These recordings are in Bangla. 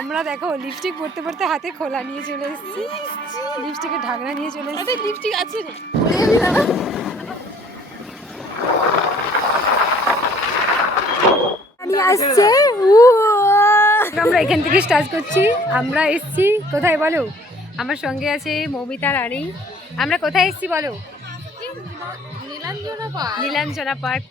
আমরা দেখো লিপস্টিক পরতে পরতে হাতে খোলা নিয়ে চলে এসেছি, লিপস্টিকের ঢাকনা নিয়ে চলে এসেছি। লিপস্টিক আছে আসছে। আমরা এখান থেকে স্টার্ট করছি। আমরা এসেছি কোথায় বলো? আমার সঙ্গে আছে মৌমিতা রানী। আমরা কোথায় এসেছি বলো? নীলাঞ্জনা পার্ক,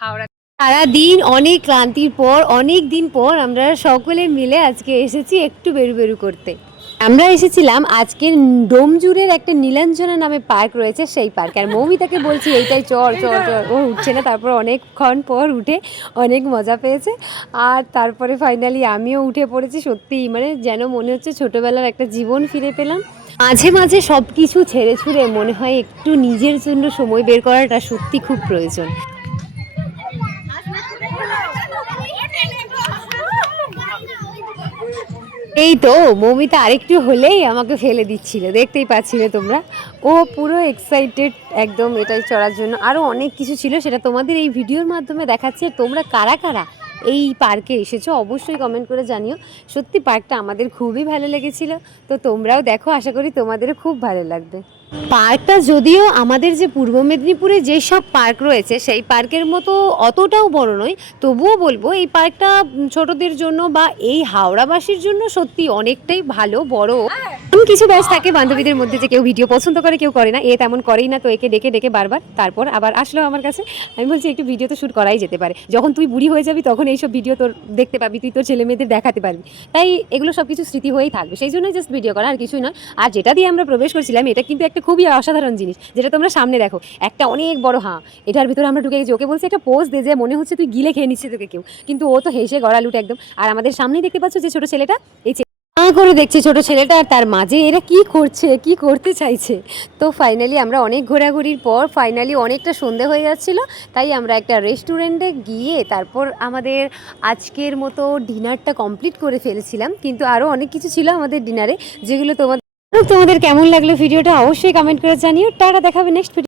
হাওড়া। সারাদিন অনেক ক্লান্তির পর অনেক দিন পর আমরা সকলে মিলে আজকে এসেছি একটু বেরু বেরু করতে। আমরা এসেছিলাম আজকের ডোমজুড়ের একটা নীলাঞ্জনা নামে পার্ক রয়েছে, সেই পার্ক। আর মৌমিতাকে বলছি এইটাই চল চল চল, ও উঠছে না। তারপর অনেকক্ষণ পর উঠে অনেক মজা পেয়েছে। আর তারপরে ফাইনালি আমিও উঠে পড়েছি। সত্যিই মানে যেন মনে হচ্ছে ছোটোবেলার একটা জীবন ফিরে পেলাম। মাঝে মাঝে সব কিছু ছেড়ে ছুড়ে মনে হয় একটু নিজের জন্য সময় বের করাটা সত্যি খুব প্রয়োজন। এই তো মৌমিতা আরেকটু হলেই আমাকে ফেলে দিচ্ছিল, দেখতেই পাচ্ছিলে তোমরা। ও পুরো এক্সাইটেড একদম এটাই চড়ার জন্য। আরও অনেক কিছু ছিল, সেটা তোমাদের এই ভিডিওর মাধ্যমে দেখাচ্ছি। তোমরা কারা কারা এই পার্কে এসেছো অবশ্যই কমেন্ট করে জানিও। সত্যি পার্কটা আমাদের খুবই ভালো লেগেছিল। তো তোমরাও দেখো, আশা করি তোমাদেরও খুব ভালো লাগবে। পার্কটা যদিও আমাদের যে পূর্ব মেদিনীপুরে যেসব পার্ক রয়েছে সেই পার্কের মতো অতটাও বড় নয়, তবুও বলবো এই পার্কটা ছোটদের জন্য বা এই হাওড়াবাসীর জন্য সত্যি অনেকটাই ভালো বড়। কিছু ব্যাচ থাকে বান্ধবীদের মধ্যে যে কেউ ভিডিও পছন্দ করে কেউ করে না, এ তেমন করেই না। তো একে ডেকে ডেকে বারবার, তারপর আবার আসলো আমার কাছে। আমি বলছি একটু ভিডিও তো শ্যুট করাই যেতে পারে, যখন তুই বুড়ি হয়ে যাবি তখন এইসব ভিডিও তোর দেখতে পাবি, তুই তোর ছেলে মেয়েদের দেখাতে পারবি। তাই এগুলো সব কিছু স্মৃতি হয়েই থাকবে, সেই জন্যই জাস্ট ভিডিও করা, আর কিছুই নয়। আর যেটা দিয়ে আমরা প্রবেশ করছিলাম এটা কিন্তু একটা খুবই অসাধারণ জিনিস, যেটা তোমরা সামনে দেখো। একটা অনেক বড় হাঁ, এটার ভিতরে আমরা ঢুকে গেছি। ওকে বলছি একটা পোজ দে, যে মনে হচ্ছে তুই গিলে খেয়ে নিচ্ছে তোকে কেউ, কিন্তু ও তো হেসে গড়ালুট একদম। আর আমাদের সামনেই দেখতে পাচ্ছ যে ছোট ছেলেটা, এই করে দেখছে ছোট ছেলেটা, আর তার মাঝে এরা কি করছে, কি করতে চাইছে। তো ফাইনালি আমরা অনেক ঘোরাঘুরির পর ফাইনালি অনেকটা সন্ধে হয়ে যাচ্ছিলো, তাই আমরা একটা রেস্টুরেন্টে গিয়ে তারপর আমাদের আজকের মতো ডিনারটা কমপ্লিট করে ফেলেছিলাম। কিন্তু আরও অনেক কিছু ছিল আমাদের ডিনারে, যেগুলো তোমাদের কেমন লাগলো ভিডিওটা অবশ্যই কমেন্ট করে জানিও। টাটা, দেখাবে নেক্সট ভিডিও।